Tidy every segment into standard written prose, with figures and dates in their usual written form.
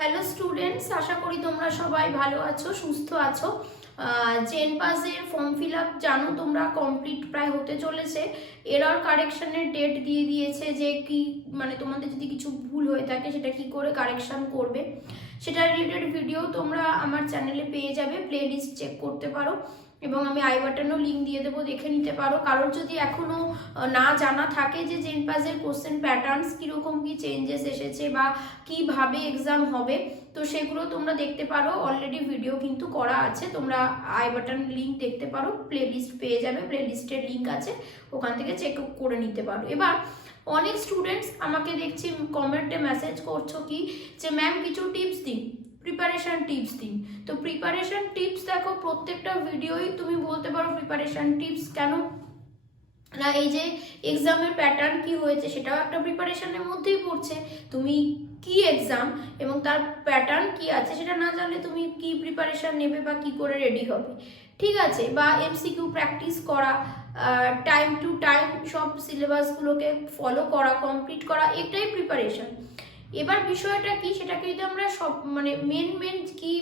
Hello students, আশা করি তোমরা সবাই ভালো আছো, সুস্থ আছো। জেন পাসের ফর্ম ফিল আপ জানো তোমরা কমপ্লিট প্রায় হতে চলেছে। এরর কারেকশনের ডেট দিয়ে দিয়েছে যে কি মানে তোমাদের যদি কিছু ভুল হয়ে থাকে সেটা কি করে কারেকশন করবে, সেটা রিলেটেড ভিডিও তোমরা আমার চ্যানেলে পেয়ে যাবে, প্লে লিস্ট চেক করতে পারো এবং আমি আই বাটনও লিঙ্ক দিয়ে দেবো, দেখে নিতে পারো। কারোর যদি এখনও না জানা থাকে যে জেন পাসের কোশ্চেন প্যাটার্নস কীরকম কী চেঞ্জেস এসেছে বা কিভাবে এক্সাম হবে, তো সেগুলো তোমরা দেখতে পারো। অলরেডি ভিডিও কিন্তু করা আছে, তোমরা আই বাটন লিঙ্ক দেখতে পারো, প্লে লিস্ট পেয়ে যাবে, প্লে লিস্টের লিঙ্ক আছে, ওখান থেকে চেক করে নিতে পারো। এবার অনেক স্টুডেন্টস আমাকে দেখছি কমেন্টে মেসেজ করছো কি যে ম্যাম কিছু টিপস দিন, প্রিপারেশন টিপস দিন। তো প্রিপারেশন টিপস দেখো, প্রত্যেকটা ভিডিওই তুমি বলতে পারো প্রিপারেশন টিপস কেন না, এই যে এক্সামের প্যাটার্ন কি হয়েছে সেটাও একটা প্রিপারেশনের মধ্যেই পড়ছে। তুমি কি এক্সাম এবং তার প্যাটার্ন কি আছে সেটা না জানলে তুমি কি প্রিপারেশন নেবে বা কি করে রেডি হবে, ঠিক আছে? বা এমসিকিউ প্র্যাকটিস করা, টাইম টু টাইম সব সিলেবাসগুলোকে ফলো করা, কমপ্লিট করা, এটাই প্রিপারেশন। এবার বিষয়টা কি সেটাকে যদি আমরা সব মানে মেন কি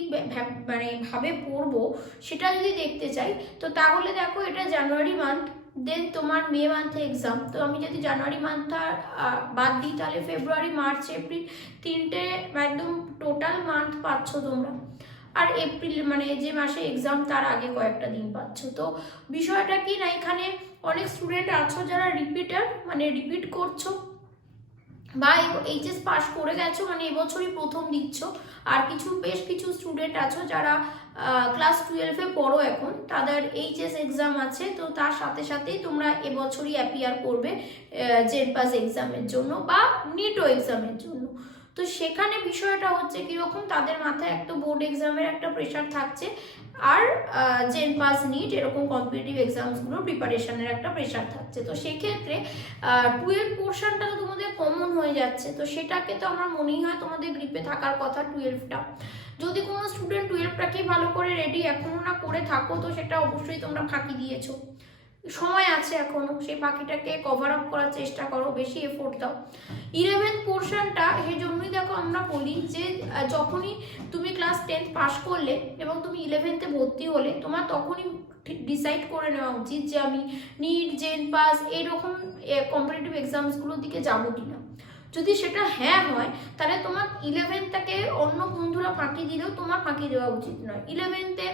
মানে ভাবে পড়বো সেটা যদি দেখতে চাই, তো তাহলে দেখো এটা জানুয়ারি মান্থ, দেন তোমার মে মান্থে এক্সাম। তো আমি যদি জানুয়ারি মান্থটা বাদ দিই তাহলে ফেব্রুয়ারি, মার্চ, এপ্রিল, তিনটে একদম টোটাল মান্থ পাচ্ছ তোমরা। আর এপ্রিল মানে যে মাসে এক্সাম তার আগে কয়েকটা দিন পাচ্ছ। তো বিষয়টা কি না, এখানে অনেক স্টুডেন্ট আছো যারা রিপিটার, মানে রিপিট করছো বা এইচএস পাস করে গেছো, মানে এবছরই প্রথম দিচ্ছ। আর বেশ কিছু স্টুডেন্ট আছো যারা ক্লাস 12-এ পড়ো, এখন তাদের এইচএস এক্সাম আছে, তো তার সাথে সাথেই তোমরা এবছরই অ্যাপিয়ার করবে জেড পাস এক্সামের জন্য বা নিটও এক্সামের জন্য। তো সেখানে বিষয়টা হচ্ছে কীরকম, তাদের মাথায় একটা বোর্ড এক্সামের একটা প্রেশার থাকছে, আর জেন পাস নিট এরকম কম্পিটিটিভ এক্সামসগুলোর প্রিপারেশনের একটা প্রেশার থাকছে। তো সেক্ষেত্রে 12 পোর্শনটা তো তোমাদের কমন হয়ে যাচ্ছে, তো সেটাকে তো আমার মনেই হয় তোমাদের গ্রিপে থাকার কথা 12টা। যদি কোনো স্টুডেন্ট 12টাকেই ভালো করে রেডি এখনো না করে থাকো, তো সেটা অবশ্যই তোমরা ফাঁকি দিয়েছো, সময় আছে এখনো, সেই ফাঁকিটাকে কভার আপ করার চেষ্টা করো, বেশি এফোর্ট দাও। 11th পোর্শনটা সেই জন্যই দেখো আমরা বলি যে যখনই তুমি ক্লাস 10 পাস করলে এবং তুমি 11th-এ ভর্তি হলে, তোমার তখনই ডিসাইড করে নেওয়া উচিত যে আমি নিট, জেন পাস এইরকম কম্পিটিটিভ এক্সামসগুলোর দিকে যাবো কিনা। যদি সেটা হ্যাঁ হয় তাহলে তোমার 11th-টাকে অন্য বন্ধুরা ফাঁকি দিলেও তোমার ফাঁকি দেওয়া উচিত নয়। 11th-এ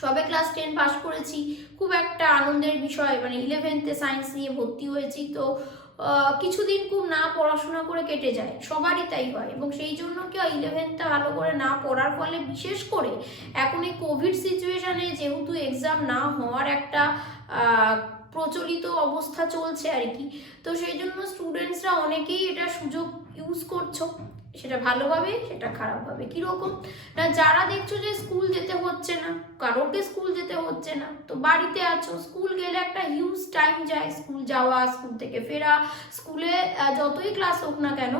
সবে ক্লাস 10 পাস করেছি, খুব একটা আনন্দের বিষয়, মানে 11th-এ সায়েন্স নিয়ে ভর্তি হয়েছি, তো কিছুদিন খুব না পড়াশোনা করে কেটে যায়, সবারই তাই হয়। এবং সেই জন্য কি 11th-টা ভালো করে না পড়ার ফলে, বিশেষ করে এখন এই কোভিড সিচুয়েশনে যেহেতু এক্সাম না হওয়ার একটা প্রচলিত অবস্থা চলছে আর কি, তো সেই জন্য স্টুডেন্টসরা অনেকেই এটা সুযোগ ইউজ করছো, সেটা ভালোভাবে সেটা খারাপভাবে। কীরকম না, যারা দেখছো যে স্কুল যেতে হচ্ছে না, কারোকে স্কুল যেতে হচ্ছে না, তো বাড়িতে আছো, স্কুল গেলে একটা হিউজ টাইম যায়, স্কুল যাওয়া, স্কুল থেকে ফেরা, স্কুলে যতই ক্লাস হোক না কেন,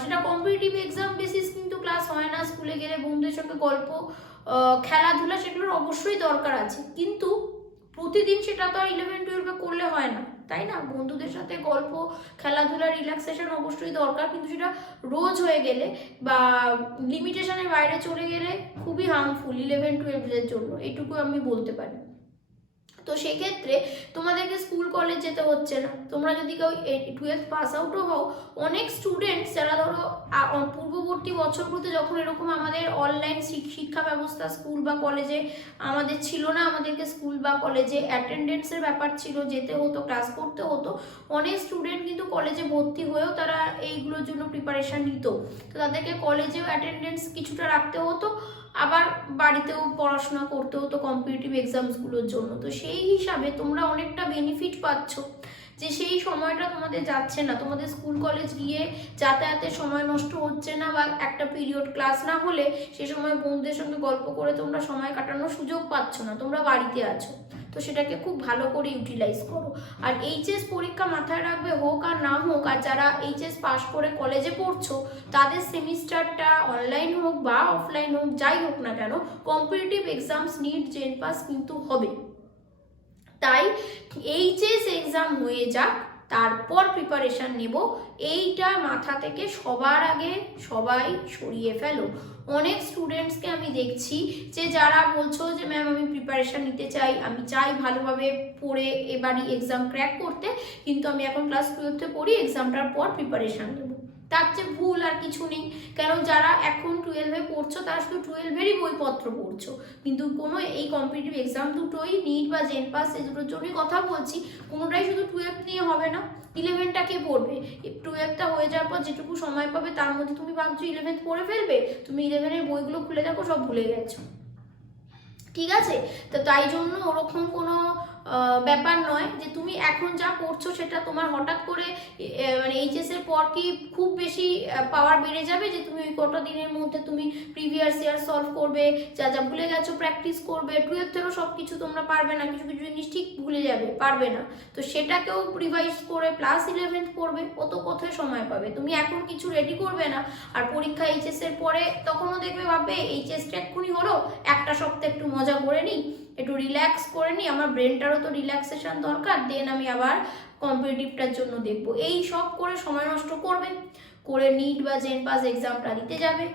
সেটা কম্পিটিটিভ এক্সাম বেসিস কিন্তু ক্লাস হয় না। স্কুলে গেলে বন্ধুদের সঙ্গে গল্প, খেলাধুলা, সেগুলোর অবশ্যই দরকার আছে, কিন্তু প্রতিদিন সেটা তো আর 11-12-এ করলে হয় না, তাই না? বন্ধুদের সাথে গল্প, খেলাধুলা, রিল্যাক্সেশন অবশ্যই দরকার, কিন্তু সেটা রোজ হয়ে গেলে বা লিমিটেশনের বাইরে চলে গেলে খুবই হার্মফুল 11-12-এর জন্য, এইটুকু আমি বলতে পারি। তো সেক্ষেত্রে তোমাদেরকে স্কুল কলেজ যেতে হচ্ছে না। তোমরা যদি কেউ 12th পাস আউটও হও, অনেক স্টুডেন্টস যারা ধরো পূর্ববর্তী বছরগুলোতে যখন এরকম আমাদের অনলাইন শিক্ষা ব্যবস্থা স্কুল বা কলেজে আমাদের ছিল না, আমাদেরকে স্কুল বা কলেজে অ্যাটেন্ডেন্সের ব্যাপার ছিল, যেতে হতো, ক্লাস করতে হতো, অনেক স্টুডেন্ট কিন্তু কলেজে ভর্তি হয়েও তারা এইগুলোর জন্য প্রিপারেশান নিত। তো তাদেরকে কলেজেও অ্যাটেন্ডেন্স কিছুটা রাখতে হতো, আবার বাড়িতেও পড়াশোনা করতে হতো কম্পিটিটিভ এক্সামসগুলোর জন্য। তো সেই হিসাবে তোমরা অনেকটা বেনিফিট পাচ্ছ, যে সেই সময়টা তোমাদের যাচ্ছে না, তোমাদের স্কুল কলেজ গিয়ে যাতায়াতের সময় নষ্ট হচ্ছে না, বা একটা পিরিয়ড ক্লাস না হলে সে সময় বন্ধুদের সঙ্গে গল্প করে তোমরা সময় কাটানোর সুযোগ পাচ্ছ না, তোমরা বাড়িতে আছো। তো সেটাকে খুব ভালো করে ইউটিলাইজ করো। আর এইচএস পরীক্ষা মাথায় রাখবে, হোক আর না হোক, আর যারা এইচএস পাস করে কলেজে পড়ছো তাদের সেমিস্টারটা অনলাইন হোক বা অফলাইন হোক, যাই হোক না কেন, competitive exams NEET, JEE pass কিন্তু হবে। তাই এইচএস এক্সাম হয়ে যাক, তারপর প্রিপারেশান নেব, এইটা মাথা থেকে সবার আগে সবাই সরিয়ে ফেলো। অনেক স্টুডেন্টসকে আমি দেখছি যে যারা বলছো যে ম্যাম আমি প্রিপারেশান নিতে চাই, আমি চাই ভালোভাবে পড়ে এবারই এক্সাম ক্র্যাক করতে, কিন্তু আমি এখন ক্লাস 12-এ পড়ি, এক্সামটার পর প্রিপারেশান নেবো। তার চেয়ে ভুল আর কিছু নেই। কারণ যারা এখন 12-এ পড়ছো তারা শুধু 12-এরই বইপত্র পড়ছো, কিন্তু কোনো এই কম্পিটিটিভ এক্সাম দুটোই, নিট বা জেন পাস, এই দুটোর জন্যই কথা বলছি, কোনোটাই শুধু 12 নিয়ে হবে না। 11টা কে পড়বে? 12টা হয়ে যাওয়ার পর যেটুকু সময় পাবে তার মধ্যে তুমি ভাবছো 11th পড়ে ফেলবে, তুমি 11-এর বইগুলো খুলে দেখো সব ভুলে গেছো। ঠিক আছে, তো তাই জন্য ওরকম কোনো ব্যাপার নয় যে তুমি এখন যা পড়ছো সেটা তোমার হঠাৎ করে মানে এইচএস এর পর কি খুব বেশি পাওয়ার বেড়ে যাবে যে তুমি ওই কটা দিনের মধ্যে তুমি প্রিভিয়াস ইয়ার সলভ করবে, যা যা ভুলে গেছো প্র্যাকটিস করবে। 12থেরও সব কিছু তোমরা পারবে না, কিছু কিছু জিনিস ঠিক ভুলে যাবে, পারবে না, তো সেটাকেও রিভাইজ করে প্লাস 11th পড়বে, কত কোথায় সময় পাবে? তুমি এখন কিছু রেডি করবে না, আর পরীক্ষা এইচএস এর পরে তখনও দেখবে ভাববে এইচএসটা এক্ষুনি হলো, একটা সপ্তাহ একটু মজা করে নিই, একটু রিল্যাক্স করে নিই, আমার ব্রেনটারও তো রিল্যাক্সেশন দরকার, দেন আমি আবার কম্পিটিটিভটার জন্য দেখবো। এই সব করে সময় নষ্ট করবে, করে নিট বা জেন পাস এক্সামটা দিতে যাবে,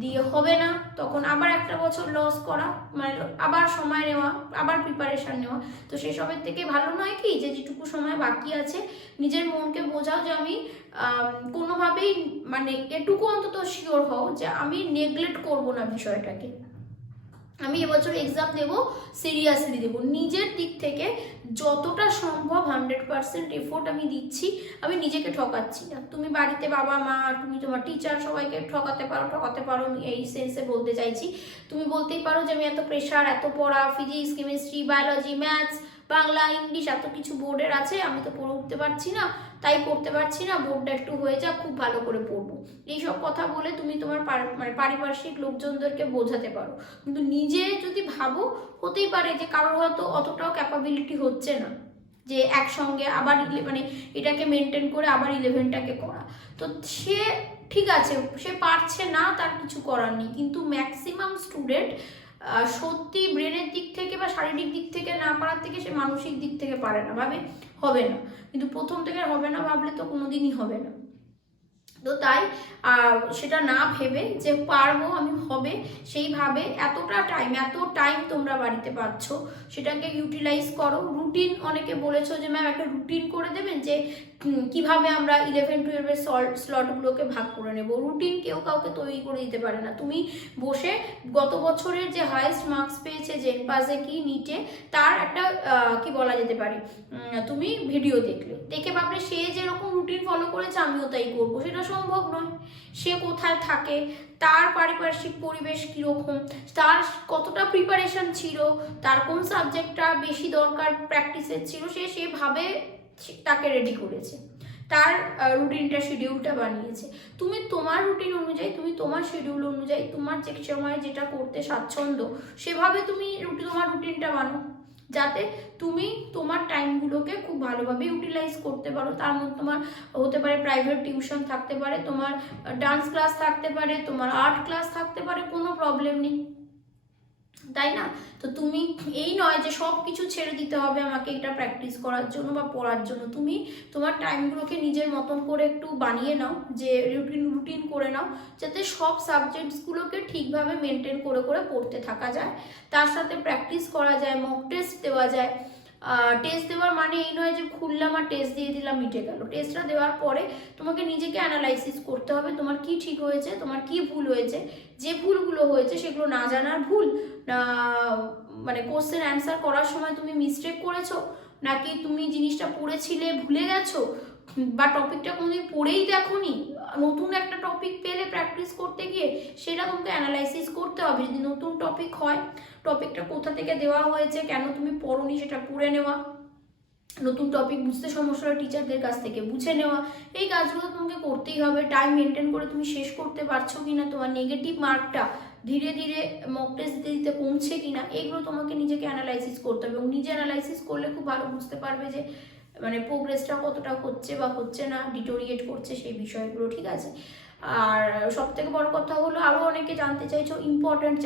দিয়ে হবে না, তখন আবার একটা বছর লস করা, মানে আবার সময় নেওয়া, আবার প্রিপারেশন নেওয়া। তো সেসবের থেকে ভালো নয় কি যে যেটুকু সময় বাকি আছে নিজের মনকে বোঝাও যে আমি কোনোভাবেই, মানে এটুকু অন্তত শিওর হও যে আমি নেগলেক্ট করবো না বিষয়টাকে, আমি এবছর এক্সাম দেবো, সিরিয়াসলি দেবো, নিজের দিক থেকে যতটা সম্ভব 100% এফোর্ট আমি দিচ্ছি, আমি নিজেকে ঠকাচ্ছি না। তুমি বাড়িতে বাবা মা, তুমি তোমার টিচার, সবাইকে ঠকাতে পারো, আমি এই সেন্সে বলতে চাইছি। তুমি বলতেই পারো যে আমি এত প্রেশার, এত পড়া, physics, chemistry, biology, maths, Bangla, English, এত কিছু বোর্ডের আছে, আমি তো পড়ে উঠতে পারছি না, তাই করতে পারছি না, বোর্ডটা একটু হয়ে যাক, খুব ভালো করে পড়বো, এইসব কথা বলে তুমি তোমার মানে পারিপার্শ্বিক লোকজনদেরকে বোঝাতে পারো। কিন্তু নিজে যদি ভাবো, হতেই পারে যে কারোর হয়তো অতটাও ক্যাপাবিলিটি হচ্ছে না যে একসঙ্গে আবার মানে এটাকে মেনটেন করে আবার 11টাকে করা, তো সে ঠিক আছে, সে পারছে না, তার কিছু করার নেই। কিন্তু ম্যাক্সিমাম স্টুডেন্ট সত্যি ব্রেনের দিক থেকে বা শারীরিক দিক থেকে না পারার থেকে সে মানসিক দিক থেকে পারে না, ভাবে হবে না, কিন্তু প্রথম থেকে হবে না ভাবলে তো কোনোদিনই হবে না। তো তাই সেটা না ভেবে যে পারবো আমি, হবে, সেইভাবে এত টাইম তোমরা বাড়িতে পাচ্ছ, সেটাকে ইউটিলাইজ করো। রুটিন, অনেকে বলেছো যে ম্যাম একটা রুটিন করে দেবেন যে কিভাবে আমরা 11-12-এর স্লটগুলোকে ভাগ করে নেব। রুটিন কেউ কাউকে তৈরি করে দিতে পারে না। তুমি বসে গত বছরের যে হাইয়েস্ট মার্কস পেয়েছে জেন পাসে কি নিটে, তার একটা কি বলা যেতে পারে, তুমি ভিডিও দেখে ভাবলে সে যেরকম রুটিন ফলো করেছে আমিও তাই করবো, সেটা সম্ভব নয়। সে কোথায় থাকে, তার পারিপার্শ্বিক পরিবেশ কীরকম, তার কতটা প্রিপারেশন ছিল, তার কোন সাবজেক্টটা বেশি দরকার প্র্যাকটিসের ছিল, সে সেভাবে তাকে রেডি করেছে, তার রুটিনটা, শিডিউলটা বানিয়েছে। তুমি তোমার রুটিন অনুযায়ী, তুমি তোমার শিডিউল অনুযায়ী, তোমার যে সময় যেটা করতে স্বাচ্ছন্দ্য সেভাবে তুমি তোমার রুটিনটা বানো, যাতে তুমি তোমার টাইমগুলোকে খুব ভালোভাবে ইউটিলাইজ করতে পারো। তার মধ্যে তোমার হতে পারে প্রাইভেট টিউশন থাকতে পারে, তোমার ডান্স ক্লাস থাকতে পারে, তোমার আর্ট ক্লাস থাকতে পারে, কোনো প্রবলেম নেই, তাই না? তো তুমি এই নয় যে সব কিছু ছেড়ে দিতে হবে আমাকে এটা প্র্যাকটিস করার জন্য বা পড়ার জন্য। তুমি তোমার টাইমগুলোকে নিজের মতন করে একটু বানিয়ে নাও, যে রুটিন করে নাও, যাতে সব সাবজেক্টসগুলোকে ঠিকভাবে মেনটেন করে পড়তে থাকা যায়, তার সাথে প্র্যাকটিস করা যায়, মক টেস্ট দেওয়া যায়। টেস্ট দেওয়ার মানে এই নয় যে খুললাম আর টেস্ট দিয়ে দিলাম মিটে গেল। টেস্টটা দেওয়ার পরে তোমাকে নিজেকে অ্যানালাইসিস করতে হবে, তোমার কি ঠিক হয়েছে, তোমার কি ভুল হয়েছে, যে ভুলগুলো হয়েছে সেগুলো না জানার ভুল, না মানে কোশ্চেন অ্যান্সার করার সময় তুমি মিস্টেক করেছো, নাকি তুমি জিনিসটা পড়েছিলে ভুলে গেছো, বা টপিকটা কোনোদিন পড়েই দেখোনি, নতুন একটা টপিক পেলে প্র্যাকটিস করতে গিয়ে সেটা তোমাকে অ্যানালাইসিস করতে হবে। যদি নতুন টপিক হয়, টপিকটা কোথা থেকে দেওয়া হয়েছে, কেন তুমি পড়োনি সেটা পড়ে নেওয়া, নতুন টপিক বুঝতে সমস্যা হলে টিচারদের কাছ থেকে বুঝে নেওয়া, এই কাজগুলো তোমাকে করতেই হবে। টাইম মেনটেন করে তুমি শেষ করতে পারছো কিনা, তোমার নেগেটিভ মার্কটা ধীরে ধীরে মক টেস্ট দিতে কমছে কিনা, এগুলো তোমাকে নিজেকে অ্যানালাইসিস করতে হবে। এবং নিজে অ্যানালাইসিস করলে খুব ভালো বুঝতে পারবে যে মানে প্রোগ্রেসটা কতটা হচ্ছে বা হচ্ছে না, ডিটোরিয়েট করছে সেই বিষয়গুলো, ঠিক আছে? আর সব থেকে বড় কথা হলো, আরও অনেকে জানতে চাইছো ইম্পর্টেন্ট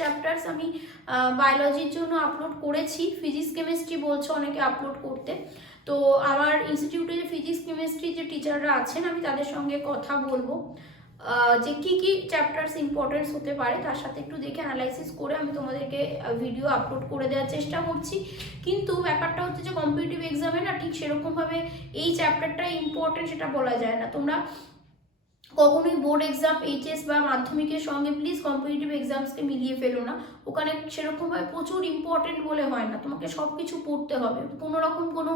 চ্যাপ্টার্স আমি বায়োলজির জন্য আপলোড করেছি, ফিজিক্স কেমিস্ট্রি বলছো অনেকে আপলোড করতে, তো আমার ইনস্টিটিউটে যে ফিজিক্স কেমিস্ট্রি যে টিচাররা আছেন আমি তাদের সঙ্গে কথা বলবো যে কি কি চ্যাপ্টার্স ইম্পর্টেন্স হতে পারে, তার সাথে একটু দেখে অ্যানালাইসিস করে আমি তোমাদেরকে ভিডিও আপলোড করে দেওয়ার চেষ্টা করছি। কিন্তু ব্যাপারটা হচ্ছে যে কম্পিটিটিভ এক্সামে না ঠিক সেরকমভাবে এই চ্যাপ্টারটা ইম্পর্টেন্ট সেটা বলা যায় না। তোমরা কখনোই বোর্ড এক্সাম, এইচএস বা মাধ্যমিকের সঙ্গে প্লিজ কম্পিটিটিভ এক্সামসকে মিলিয়ে ফেলো না। ওখানে সেরকমভাবে প্রচুর ইম্পর্টেন্ট বলে হয় না, তোমাকে সব কিছু পড়তে হবে, কোনো রকম কোনো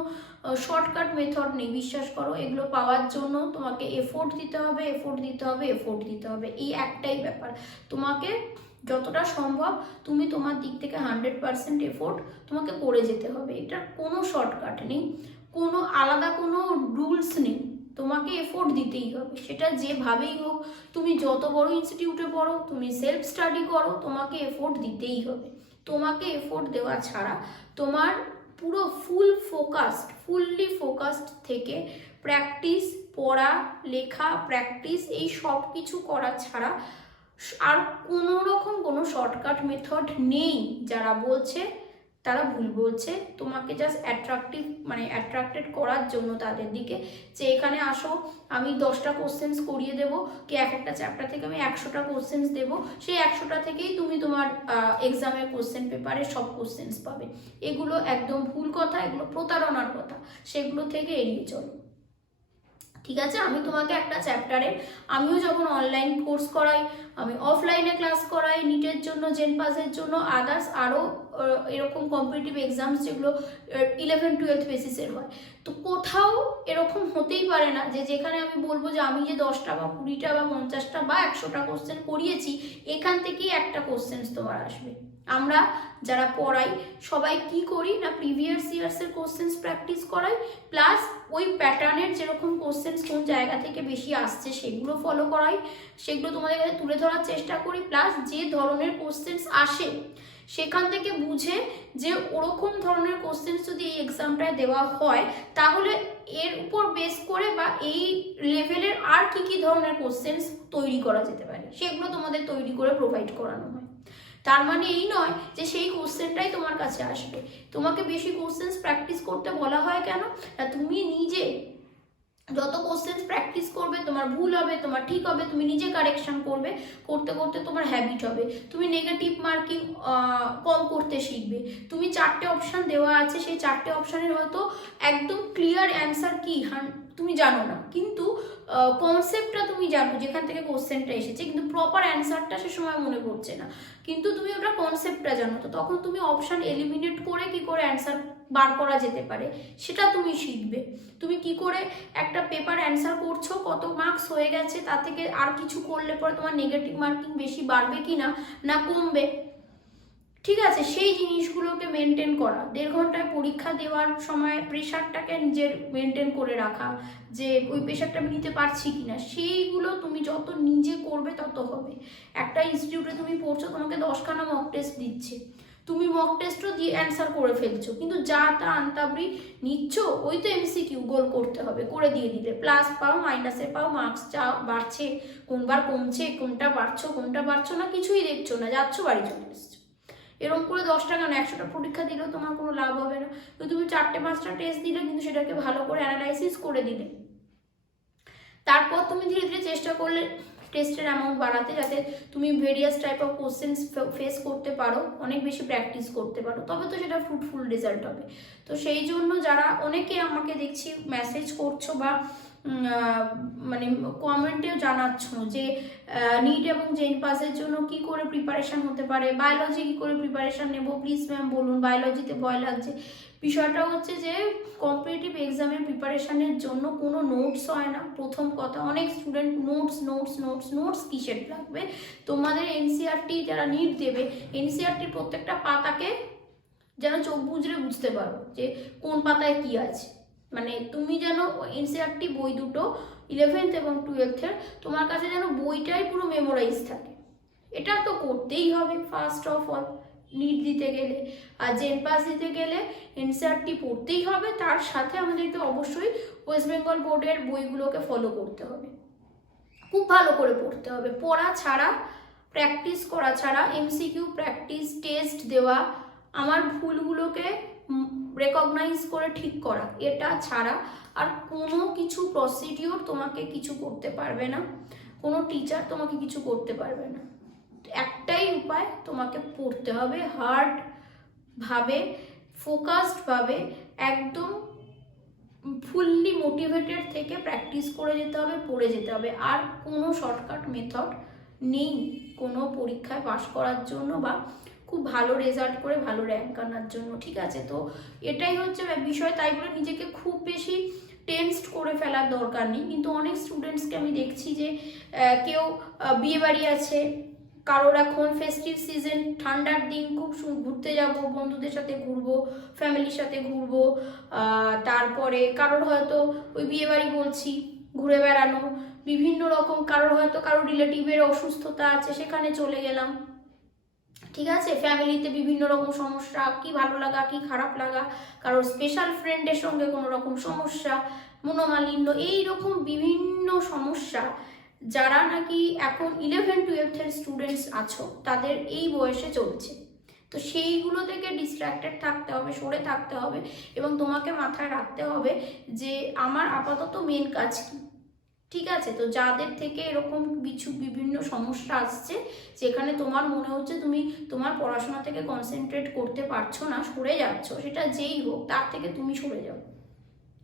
শর্টকাট মেথড নেই। বিশ্বাস করো, এগুলো পাওয়ার জন্য তোমাকে এফোর্ট দিতে হবে, এফোর্ট দিতে হবে, এফোর্ট দিতে হবে। এই একটাই ব্যাপার, তোমাকে যতটা সম্ভব তুমি তোমার দিক থেকে 100% এফোর্ট তোমাকে করে যেতে হবে। এটার কোনো শর্টকাট নেই, কোনো আলাদা কোনো রুলস নেই, তোমাকে এফোর্ট দিতেই হবে। সেটা যেভাবেই হোক, তুমি যত বড় ইনস্টিটিউটে পড়ো, তুমি সেলফ স্টাডি করো, তোমাকে এফোর্ট দিতেই হবে। তোমাকে এফোর্ট দেওয়া ছাড়া তোমার পুরো ফুললি ফোকাসড থেকে প্র্যাকটিস, পড়া লেখা, প্র্যাকটিস এই সব কিছু করা ছাড়া আর কোনো রকম কোনো শর্টকাট মেথড নেই। যারা বলছে তারা ভুল বলছে, তোমাকে জাস্ট অ্যাট্রাক্টেড করার জন্য তাদের দিকে, যে এখানে আসো আমি 10টা কোশ্চেন্স করিয়ে দেবো, কি একটা চ্যাপ্টার থেকে আমি 100টা কোশ্চেন্স দেবো, সেই 100টা থেকেই তুমি তোমার এক্সামের কোশ্চেন পেপারে সব কোশ্চেন্স পাবে। এগুলো একদম ভুল কথা, এগুলো প্রতারণার কথা, সেগুলো থেকে এড়িয়ে চলো। ঠিক আছে, আমি তোমাকে একটা চ্যাপ্টারে, আমিও যখন অনলাইন কোর্স করাই, আমি অফলাইনে ক্লাস করাই, নিটের জন্য, জেনপাসের জন্য, আদার্স আরও এরকম কম্পিটিটিভ এক্সামস যেগুলো 11-12 বেসিসের হয়, তো কোথাও এরকম হতেই পারে না যে যেখানে আমি বলবো যে আমি যে 10টা বা 20টা বা 50টা বা 100টা কোশ্চেন করিয়েছি, এখান থেকেই একটা কোশ্চেন্স তোমার আসবে। আমরা যারা পড়াই সবাই কি করি না, প্রিভিয়াস ইয়ার্সের কোশ্চেন্স প্র্যাকটিস করাই, প্লাস ওই প্যাটার্নের যেরকম কোশ্চেন্স কোন জায়গা থেকে বেশি আসছে সেগুলো ফলো করাই, সেগুলো তোমাদের কাছে তুলে ধরার চেষ্টা করি। প্লাস যে ধরনের কোশ্চেন্স আসে সেখান থেকে বুঝে যে ওরকম ধরনের কোশ্চেন্স যদি এই এক্সামটায় দেওয়া হয়, তাহলে এর উপর বেস করে বা এই লেভেলের আর কি কি ধরনের কোশ্চেন্স তৈরি করা যেতে পারে, সেগুলো তোমাদের তৈরি করে প্রোভাইড করানো হয়। তার মানে এই নয় যে সেই কোশ্চেনটাই তোমার কাছে আসবে। তোমাকে বেশি কোশ্চেন্স প্র্যাকটিস করতে বলা হয় কেন? তুমি নিজে যত কোশ্চেন্স প্র্যাকটিস করবে, তোমার ভুল হবে, তোমার ঠিক হবে, তুমি নিজে কারেকশন করবে, করতে করতে তোমার হ্যাবিট হবে, তুমি নেগেটিভ মার্কিং কম করতে শিখবে। তুমি 4টে অপশান দেওয়া আছে, সেই 4টে অপশানের হয়তো একদম ক্লিয়ার অ্যান্সার কি তুমি জানো না, কিন্তু কনসেপ্টটা তুমি জানো যেখান থেকে কোশ্চেনটা এসেছে, কিন্তু প্রপার অ্যান্সারটা সে সময় মনে পড়ছে না, কিন্তু তুমি ওটা কনসেপ্টটা জানো। তো তখন তুমি অপশান এলিমিনেট করে কি করে অ্যান্সার বার করা যেতে পারে সেটা তুমি শিখবে। তুমি কি করে একটা পেপার অ্যান্সার করছো, কত মার্কস হয়ে গেছে, তা থেকে আর কিছু করলে পরে তোমার নেগেটিভ মার্কিং বেশি বাড়বে কি না কমবে, ঠিক আছে, সেই জিনিসগুলোকে মেনটেন করা। 1.5 ঘন্টায় পরীক্ষা দেওয়ার সময় প্রেশারটাকে নিজের মেনটেন করে রাখা, যে ওই প্রেশারটা আমি নিতে পারছি কিনা, সেইগুলো তুমি যত নিজে করবে তত হবে। একটা ইনস্টিটিউটে তুমি পড়ছো, তোমাকে 10খানা মক টেস্ট দিচ্ছে, তুমি মক টেস্টও দিয়ে অ্যান্সার করে ফেলছো, কিন্তু যা তা আনতাবড়ি নিচ্ছ, ওই তো এমসিকিউ গোল করতে হবে, করে দিয়ে দিলে প্লাস পাও মাইনাসে পাও, মার্কস যা বাড়ছে, কোনবার কমছে, কোনটা বাড়ছো না, কিছুই দেখছো না, যাচ্ছ বাড়ি চলে এসছো। এরকম করে 10টা কেন 100টা পরীক্ষা দিলেও তোমার কোনো লাভ হবে না। তো তুমি 4টে-5টা টেস্ট দিলে, কিন্তু সেটাকে ভালো করে অ্যানালাইসিস করে দিলে, তারপর তুমি ধীরে ধীরে চেষ্টা করলে টেস্টের অ্যামাউন্ট বাড়াতে, যাতে তুমি various type of questions face করতে পারো, অনেক বেশি প্র্যাকটিস করতে পারো, তবে তো সেটা ফ্রুটফুল রেজাল্ট হবে। তো সেই জন্য যারা অনেকে আমাকে দেখছি মেসেজ করছো বা মানে কমেন্টেও জানাচ্ছ যে নিট এবং জেনপাসের জন্য কি করে প্রিপারেশান হতে পারে, বায়োলজি কি করে প্রিপারেশান নেব, প্লিজ ম্যাম বলুন, বায়োলজিতে ভয় লাগছে। বিষয়টা হচ্ছে যে কম্পিটিটিভ এক্সামের প্রিপারেশানের জন্য কোনো নোটস হয় না। প্রথম কথা, অনেক স্টুডেন্ট নোটস কিসের লাগবে? তোমাদের এনসিআরটি যারা নিট দেবে, এনসিআরটির প্রত্যেকটা পাতাকে যেন চোখ বুঝলে বুঝতে পারো যে কোন পাতায় কি আছে, মানে তুমি যেন এনসিআরটি বই দুটো 11th এবং 12th তোমার কাছে যেন বইটাই পুরো মেমোরাইজ থাকে। এটা তো করতেই হবে ফার্স্ট অফ অল নিট দিতে গেলে, আর জেনপাস দিতে গেলে এনসিআরটি পড়তেই হবে, তার সাথে আমাদেরকে অবশ্যই ওয়েস্ট বেঙ্গল বোর্ডের বইগুলোকে ফলো করতে হবে, খুব ভালো করে পড়তে হবে। পড়া ছাড়া, প্র্যাকটিস করা ছাড়া, এমসিকিউ প্র্যাকটিস টেস্ট দেওয়া, আমার ভুলগুলোকে রেকগনাইজ করে ঠিক করা, এটা ছাড়া আর কোনো কিছু প্রসিডিওর তোমাকে কিছু করতে পারবে না, কোনো টিচার তোমাকে কিছু করতে পারবে না। একটাই উপায়, তোমাকে পড়তে হবে হার্ড ভাবে, ফোকাসড ভাবে, একদম ফুললি মোটিভেটেড থেকে প্র্যাকটিস করে যেতে হবে, পড়ে যেতে হবে। আর কোনো শর্টকাট মেথড নেই কোনো পরীক্ষায় পাশ করার জন্য বা খুব ভালো রেজাল্ট করে ভালো র্যাঙ্ক আনার জন্য, ঠিক আছে? তো এটাই হচ্ছে বিষয়, তাই বলে নিজেকে খুব বেশি টেন্সড করে ফেলার দরকার নেই। কিন্তু অনেক স্টুডেন্টসকে আমি দেখছি যে কেউ বিয়েবাড়ি আছে, কারোর এখন ফেস্টিভ সিজন, ঠান্ডার দিন, খুব ঘুরতে যাব, বন্ধুদের সাথে ঘুরবো, ফ্যামিলির সাথে ঘুরবো, তারপরে কারোর হয়তো ওই বিয়েবাড়ি বলছি ঘুরে বেড়ানো, বিভিন্ন রকম, কারোর হয়তো কারোর রিলেটিভের অসুস্থতা আছে সেখানে চলে গেলাম, ঠিক আছে? ফ্যামিলিতে বিভিন্ন রকম সমস্যা, কি ভালো লাগা কি খারাপ লাগা, কারোর স্পেশাল ফ্রেন্ডের সঙ্গে কোনো রকম সমস্যা, মনোমালিন্য, এইরকম বিভিন্ন সমস্যা। যারা নাকি এখন 11-12 স্টুডেন্টস আছো, তাদের এই বয়সে চলছে। তো সেইগুলো থেকে ডিস্ট্র্যাক্টেড থাকতে হবে, সরে থাকতে হবে, এবং তোমাকে মাথায় রাখতে হবে যে আমার আপাতত মেন কাজ কি, ঠিক আছে? তো যাদের থেকে এরকম কিছু বিভিন্ন সমস্যা আসছে, যেখানে তোমার মনে হচ্ছে তুমি তোমার পড়াশোনা থেকে কনসেন্ট্রেট করতে পারছো না, সরে যাচ্ছ, সেটা যেই হোক, তার থেকে তুমি সরে যাও,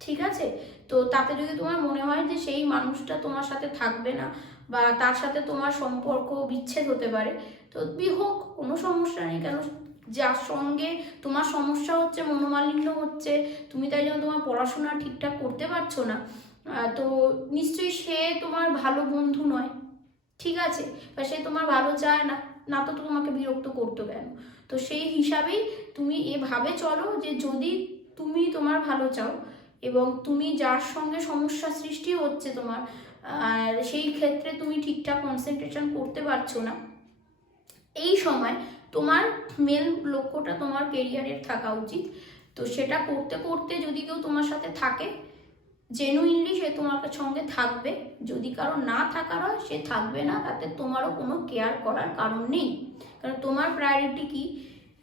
ঠিক আছে? তো তাতে যদি তোমার মনে হয় যে সেই মানুষটা তোমার সাথে থাকবে না বা তার সাথে তোমার সম্পর্ক বিচ্ছেদ হতে পারে, তো হোক, কোনো সমস্যা নেই। কেন, যার সঙ্গে তোমার সমস্যা হচ্ছে, মনোমালিন্য হচ্ছে, তুমি তাই জন্য তোমার পড়াশোনা ঠিকঠাক করতে পারছো না, তো নিশ্চয়ই সে তোমার ভালো বন্ধু নয়, ঠিক আছে? বা সে তোমার ভালো চায় না, না তো তোমাকে বিরক্ত করতো কেন? তো সেই হিসাবেই তুমি এভাবে চলো যে যদি তুমি তোমার ভালো চাও এবং তুমি যার সঙ্গে সমস্যা সৃষ্টি হচ্ছে তোমার, সেই ক্ষেত্রে তুমি ঠিকঠাক কনসেন্ট্রেশন করতে পারছো না, এই সময় তোমার মেন লক্ষ্যটা তোমার কেরিয়ারের থাকা উচিত। তো সেটা করতে করতে যদি কেউ তোমার সাথে থাকে, জেনুইনলি সে তোমার সঙ্গে থাকবে, যদি কারো না থাকার হয় সে থাকবে না, তাতে তোমারও কোনো কেয়ার করার কারণ নেই। কারণ তোমার প্রায়োরিটি কি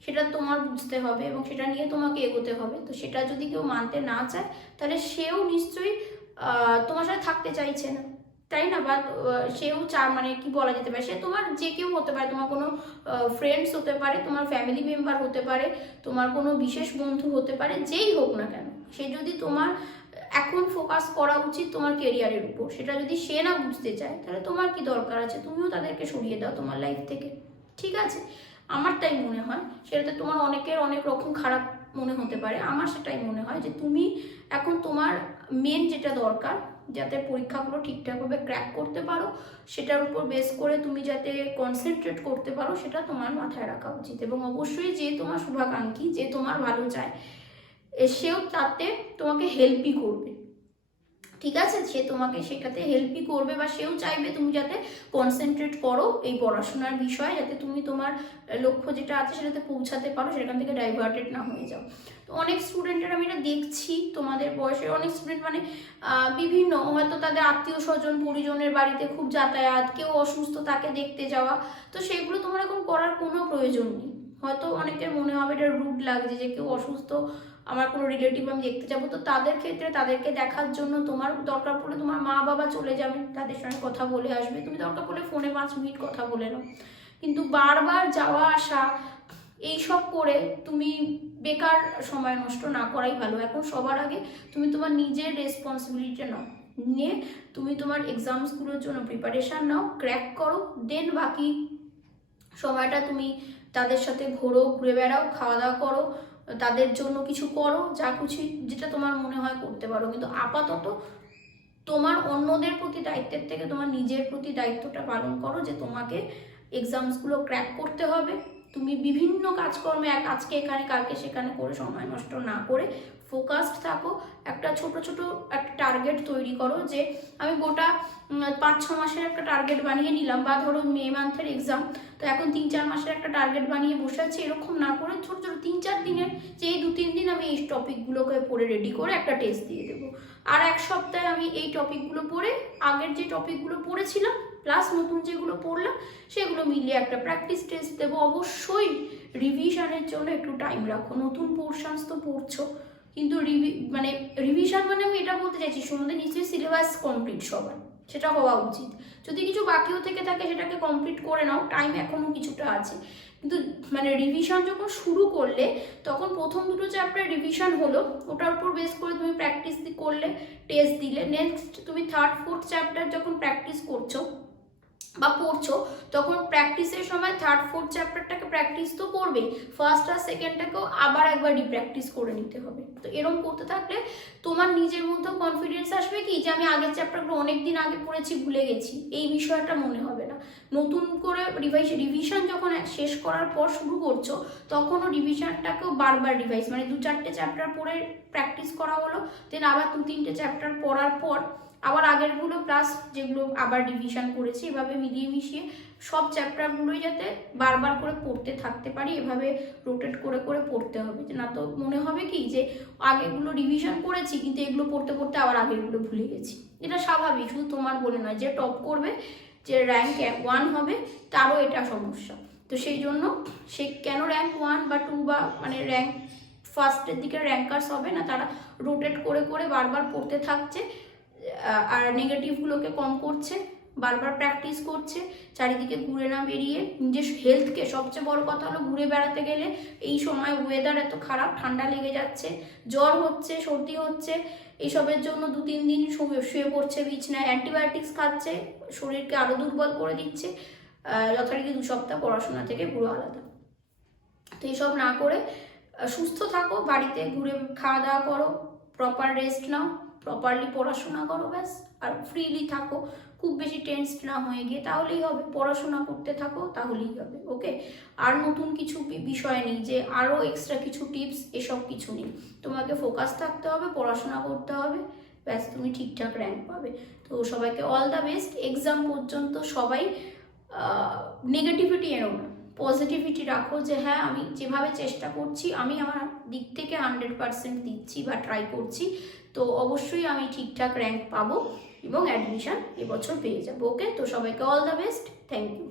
সেটা তোমার বুঝতে হবে এবং সেটা নিয়ে তোমাকে এগোতে হবে। তো সেটা যদি কেউ মানতে না চায়, তাহলে সেও নিশ্চয়ই তোমার সাথে থাকতে চাইছে না, তাই না? বা সেও মানে কি বলা যেতে পারে, সে তোমার যে কেউ হতে পারে, তোমার কোনো ফ্রেন্ডস হতে পারে, তোমার ফ্যামিলি মেম্বার হতে পারে, তোমার কোনো বিশেষ বন্ধু হতে পারে, যেই হোক না কেন, সে যদি তোমার এখন ফোকাস করা উচিত তোমার কেরিয়ারের উপর, সেটা যদি সে না বুঝতে চায়, তাহলে তোমার কি দরকার আছে তুমিও তাদেরকে সরিয়ে দাও তোমার লাইফ থেকে, ঠিক আছে? আমার তাই মনে হয়। সেটাতে তোমার অনেকের অনেক রকম খারাপ মনে হতে পারে, আমার সেটাই মনে হয় যে তুমি এখন তোমার মেন যেটা দরকার, যাতে পরীক্ষাগুলো ঠিকঠাকভাবে ক্র্যাক করতে পারো, সেটার উপর বেস করে তুমি যাতে কনসেন্ট্রেট করতে পারো, সেটা তোমার মাথায় রাখা উচিত। এবং অবশ্যই যে তোমার শুভাকাঙ্ক্ষী, যে তোমার ভালো চায়, সেও তাতে তোমাকে হেল্পই করবে, ঠিক আছে? সে তোমাকে সেটাতে হেল্পই করবে, বা সেও চাইবে তুমি যাতে কনসেন্ট্রেট করো এই পড়াশোনার বিষয়ে, যাতে তুমি তোমার লক্ষ্য যেটা আছে সেটাতে পৌঁছাতে পারো, সেখান থেকে ডাইভার্টেড না হয়ে যাও। তো অনেক স্টুডেন্টের আমি এটা দেখছি, তোমাদের বয়সের অনেক স্টুডেন্ট মানে বিভিন্ন, হয়তো তাদের আত্মীয় স্বজন পরিজনের বাড়িতে খুব যাতায়াত, কেউ অসুস্থ তাকে দেখতে যাওয়া, তো সেগুলো তোমার এখন করার কোনো প্রয়োজন নেই। হয়তো অনেকের মনে হবে এটা রুড লাগছে যে কেউ অসুস্থ, আমার কোনো রিলেটিভ আমি দেখতে যাবো, তো তাদের ক্ষেত্রে তাদেরকে দেখার জন্য তোমার দরকার পড়লে তোমার মা বাবা চলে যাবে, তাদের সঙ্গে কথা বলে আসবে, তুমি দরকার পড়লে ফোনে 5 মিনিট কথা বলে নাও। কিন্তু বারবার যাওয়া আসা এইসব করে তুমি বেকার সময় নষ্ট না করাই ভালো। এখন সবার আগে তুমি তোমার নিজের রেসপন্সিবিলিটি নাও, নিয়ে তুমি তোমার এক্সামসগুলোর জন্য প্রিপারেশান নাও, ক্র্যাক করো, দেন বাকি সময়টা তুমি তাদের সাথে ঘোরো, ঘুরে বেড়াও, খাওয়া দাওয়া করো, তাদের জন্য কিছু করো, যা কিছু যেটা তোমার মনে হয় করতে পারো। কিন্তু আপাতত তোমার অন্যদের প্রতি দায়িত্বের থেকে তোমার নিজের প্রতি দায়িত্বটা পালন করো, যে তোমাকে এক্সামসগুলো ক্র্যাক করতে হবে। তুমি বিভিন্ন কাজকর্মে আজকে এখানে কালকে সেখানে করে সময় নষ্ট না করে ফোকাসড থাকো। একটা ছোট ছোট একটা টার্গেট তৈরি করো, যে আমি গোটা 5-6 মাসের একটা টার্গেট বানিয়ে নিলাম, বা ধরো মে মান্থের এক্সাম, তো এখন 3-4 মাসের একটা টার্গেট বানিয়ে বসে আছি, এরকম না করে ছোট ছোট 3-4 দিনের, যে এই 2-3 দিন আমি এই টপিকগুলোকে পড়ে রেডি করে একটা টেস্ট দিয়ে দেবো, আর 1 সপ্তাহে আমি এই টপিকগুলো পড়ে আগের যে টপিকগুলো পড়েছিলাম প্লাস নতুন যেগুলো পড়লাম সেগুলো মিলিয়ে একটা প্র্যাকটিস টেস্ট দেবো। অবশ্যই রিভিশনের জন্য একটু টাইম রাখো। নতুন পোর্শনস তো পড়ছো, কিন্তু রিভিশন মানে আমি এটা বলতে চাইছি তোমাদের নিশ্চয়ই সিলেবাস কমপ্লিট সবার, সেটা হওয়া উচিত। যদি কিছু বাকিও থেকে থাকে সেটাকে কমপ্লিট করে নাও, টাইম এখনও কিছুটা আছে। কিন্তু রিভিশন যখন শুরু করলে তখন প্রথম দুটো চ্যাপ্টার রিভিশন হলো, ওটার উপর বেস করে তুমি প্র্যাকটিস করলে, টেস্ট দিলে, নেক্সট তুমি থার্ড ফোর্থ চ্যাপ্টার যখন প্র্যাকটিস করছো বা পড়ছো তখন প্র্যাকটিসের সময় থার্ড ফোর্থ চ্যাপ্টারটাকে প্র্যাকটিস তো করবেই, ফার্স্ট আর সেকেন্ডটাকেও আবার একবার রিপ্র্যাকটিস করে নিতে হবে। তো এরকম করতে থাকলে তোমার নিজের মধ্যেও কনফিডেন্স আসবে কি যে আমি আগের চ্যাপ্টারগুলো অনেক দিন আগে পড়েছি, ভুলে গেছি, এই বিষয়টা মনে হবে না। নতুন করে রিভিশন যখন শেষ করার পর শুরু করছো তখনও রিভিশনটাকেও বারবার রিভাইজ 2-4টে চ্যাপ্টার পড়ে প্র্যাকটিস করা হলো, দেন আবার 2-3টে চ্যাপ্টার পড়ার পর আবার আগেরগুলো প্লাস যেগুলো আবার রিভিশন করেছি, এভাবে মিলিয়ে মিশিয়ে সব চ্যাপ্টারগুলোই যাতে বারবার করে পড়তে থাকতে পারি, এভাবে রোটেট করে করে পড়তে হবে। না তো মনে হবে কি যে আগেগুলো রিভিশন করেছি কিন্তু এগুলো পড়তে পড়তে আবার আগেরগুলো ভুলে গেছি। এটা স্বাভাবিক, শুধু তোমার বলে নয়, যে টপ করবে, যে র্যাঙ্ক 1 হবে তারও এটা সমস্যা। তো সেই জন্য সে কেন র্যাঙ্ক 1 বা 2 বা র্যাঙ্ক ফার্স্টের দিকে র্যাঙ্কার্স হবে না, তারা রোটেট করে করে বারবার পড়তে থাকছে আর নেগেটিভগুলোকে কম করছে, বারবার প্র্যাকটিস করছে, চারিদিকে ঘুরে না বেরিয়ে নিজের হেলথকে, সবচেয়ে বড় কথা হলো ঘুরে বেড়াতে গেলে এই সময় ওয়েদার এত খারাপ, ঠান্ডা লেগে যাচ্ছে, জ্বর হচ্ছে, সর্দি হচ্ছে, এইসবের জন্য 2-3 দিন শুয়ে পড়ছে বিছনায়, অ্যান্টিবায়োটিক্স খাচ্ছে, শরীরকে আরও দুর্বল করে দিচ্ছে, যথারীতি 2 সপ্তাহ পড়াশোনা থেকে পুরো আলাদা। তো এইসব না করে সুস্থ থাকো, বাড়িতে ঘুরে খাওয়া দাওয়া করো, প্রপার রেস্ট নাও, প্রপারলি পড়াশোনা করো, ব্যাস। আর ফ্রিলি থাকো, খুব বেশি টেন্সড না হয়ে গিয়ে, তাহলেই হবে। পড়াশোনা করতে থাকো, তাহলেই হবে, ওকে। আর নতুন কিছু বিষয় নেই যে আরও এক্সট্রা কিছু টিপস, এসব কিছু নেই। তোমাকে ফোকাস থাকতে হবে, পড়াশোনা করতে হবে, ব্যাস, তুমি ঠিকঠাক র্যাঙ্ক পাবে। তো সবাইকে অল দ্য বেস্ট। এক্সাম পর্যন্ত সবাই নেগেটিভিটি এনো না, পজিটিভিটি রাখো, যে হ্যাঁ আমি যেভাবে চেষ্টা করছি, আমি আমার দিক থেকে 100% দিচ্ছি বা ট্রাই করছি, তো অবশ্যই আমি ঠিকঠাক র্যাঙ্ক পাবো এবং অ্যাডমিশন এবছর পেয়ে যাবো, ওকে। তো সবাইকে all the best, thank you.